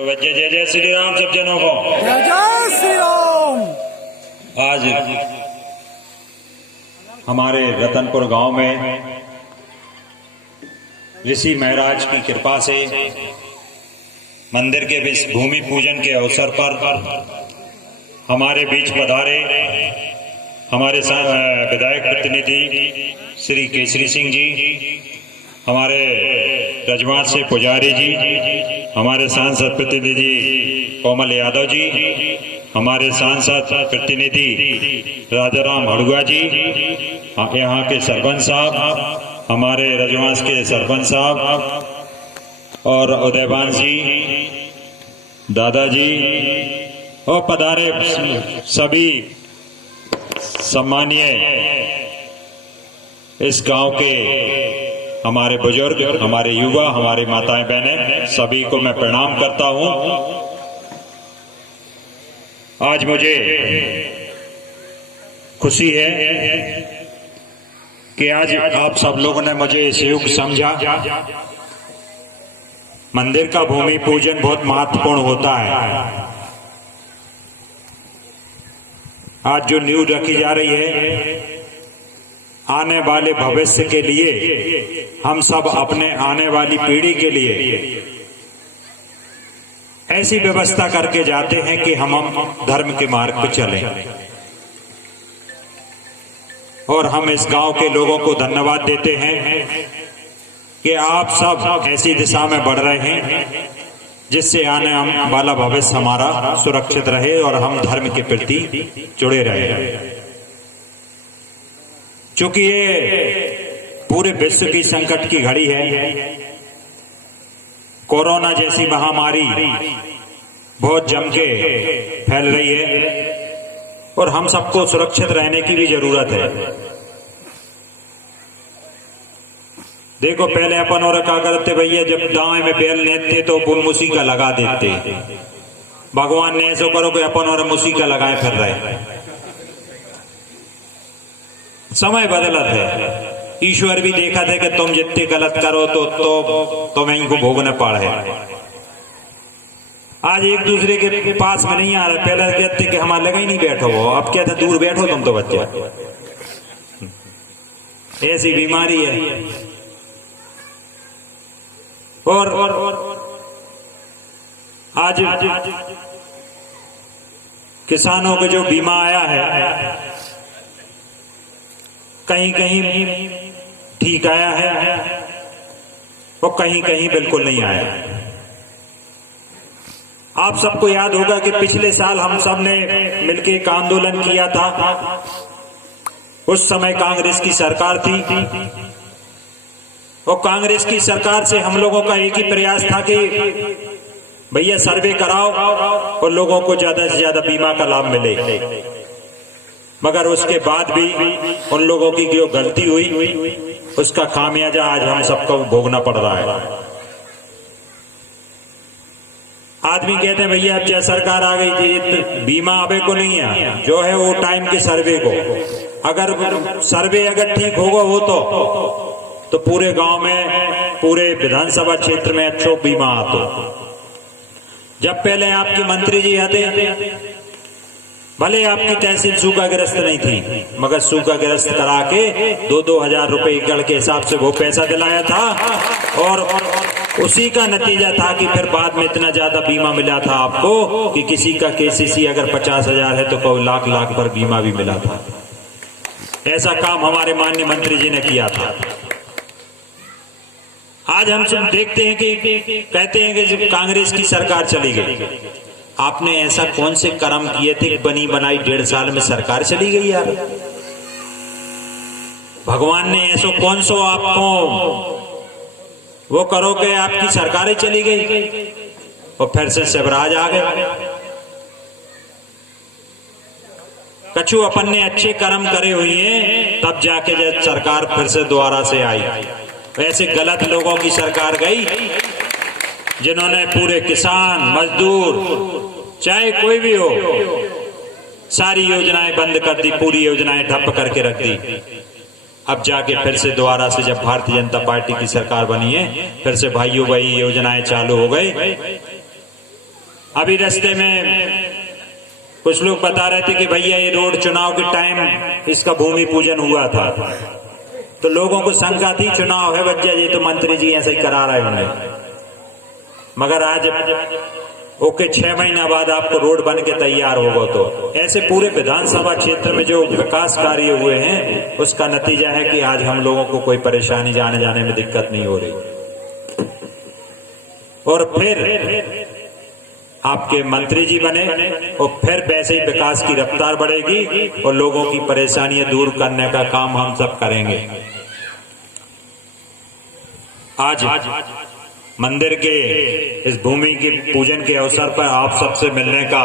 जय जय जय श्री राम सब जनों को जय जय श्री राम। आज हमारे रतनपुर गांव में ऋषि महाराज की कृपा से मंदिर के भूमि पूजन के अवसर पर हमारे बीच पधारे हमारे विधायक प्रतिनिधि श्री केसरी सिंह जी, हमारे रजवाड़ से पुजारी जी, हमारे सांसद प्रतिनिधि कोमल यादव जी, हमारे सांसद प्रतिनिधि राजाराम हड़ुआ जी, यहाँ के सरपंच साहब, हमारे रजवाड़ के सरपंच साहब और उदयवान जी, दादाजी और पधारे सभी सम्मानीय इस गांव के हमारे बुजुर्ग, हमारे युवा, हमारे माताएं बहनें, सभी को मैं प्रणाम करता हूं। आज मुझे खुशी है कि आज आप सब लोगों ने मुझे इस युग समझा। मंदिर का भूमि पूजन बहुत महत्वपूर्ण होता है। आज जो नींव रखी जा रही है आने वाले भविष्य के लिए, हम सब अपने आने वाली पीढ़ी के लिए ऐसी व्यवस्था करके जाते हैं कि हम धर्म के मार्ग पर चलें। और हम इस गांव के लोगों को धन्यवाद देते हैं कि आप सब ऐसी दिशा में बढ़ रहे हैं जिससे आने वाला भविष्य हमारा सुरक्षित रहे और हम धर्म के प्रति जुड़े रहे। क्योंकि ये पूरे विश्व की संकट की घड़ी है। कोरोना जैसी महामारी बहुत जम के फैल रही है और हम सबको सुरक्षित रहने की भी जरूरत है। देखो, पहले अपन और क्या करते भैया, जब गांव में बैल लेते तो वो मूसिका लगा देते। भगवान ने ऐसा करो कि अपन और मूसिका लगाए फिर रहे। समय बदलत है। ईश्वर भी देखा था कि तुम जितने गलत करो तो तुम्हें इनको भोगना पड़े। आज एक दूसरे के पास में नहीं आ रहे। पहले कहते कि हमारे लगा ही नहीं बैठो वो, अब कहते दूर बैठो तुम तो बच्चे। ऐसी बीमारी है। और आज किसानों को जो बीमा आया है कहीं कहीं ठीक आया है और कहीं कहीं बिल्कुल नहीं आया। आप सबको याद होगा कि पिछले साल हम सब ने मिलकर एक आंदोलन किया था। उस समय कांग्रेस की सरकार थी और कांग्रेस की सरकार से हम लोगों का एक ही प्रयास था कि भैया सर्वे कराओ और लोगों को ज्यादा से ज्यादा बीमा का लाभ मिले। मगर उसके बाद भी उन लोगों की जो गलती हुई उसका खामियाजा आज हम सबको भोगना पड़ रहा है। आदमी कहते हैं भैया अब क्या सरकार आ गई थी, बीमा अबे को नहीं है, जो है वो टाइम के सर्वे को। अगर सर्वे अगर ठीक होगा हो तो पूरे गांव में, पूरे विधानसभा क्षेत्र में अच्छा बीमा आता। जब पहले आपके मंत्री जी आते, भले आपकी तहसील सूखाग्रस्त नहीं थी, मगर सूखाग्रस्त करा के 2-2 हजार रुपए एकड़ के हिसाब से वो पैसा दिलाया था। और उसी का नतीजा था कि फिर बाद में इतना ज्यादा बीमा मिला था आपको कि किसी का केसीसी अगर 50 हजार है तो कोई लाख लाख पर बीमा भी मिला था। ऐसा काम हमारे माननीय मंत्री जी ने किया था। आज हम सब देखते हैं कि कहते हैं कि जब कांग्रेस की सरकार चली गई, आपने ऐसा कौन से कर्म किए थे कि बनी बनाई 1.5 साल में सरकार चली गई यार? भगवान ने ऐसा कौन सो आपको वो करो कि आपकी सरकारें चली गई और फिर से शिवराज आ गए। कछु अपन ने अच्छे कर्म करे हुए हैं तब जाके जब सरकार फिर से दोबारा से आई। वैसे गलत लोगों की सरकार गई जिन्होंने पूरे किसान, मजदूर, चाहे कोई भी हो, सारी योजनाएं बंद कर दी, पूरी योजनाएं ठप करके रख दी। अब जाके फिर से दोबारा से जब भारतीय जनता पार्टी की सरकार बनी है, फिर से भाइयों भाई योजनाएं चालू हो गई। अभी रास्ते में कुछ लोग बता रहे थे कि भैया ये रोड चुनाव के टाइम इसका भूमि पूजन हुआ था, तो लोगों को शंका थी चुनाव है भैया ये तो मंत्री जी ऐसे ही करा रहे होंगे, मगर आज ओके 6 महीना बाद आपको रोड बन के तैयार होगा। तो ऐसे पूरे विधानसभा क्षेत्र में जो विकास कार्य हुए हैं उसका नतीजा है कि आज हम लोगों को कोई परेशानी जाने जाने में दिक्कत नहीं हो रही। और फिर आपके मंत्री जी बने और फिर वैसे ही विकास की रफ्तार बढ़ेगी और लोगों की परेशानियां दूर करने का काम हम सब करेंगे। आज मंदिर के इस भूमि के पूजन के अवसर पर आप सबसे मिलने का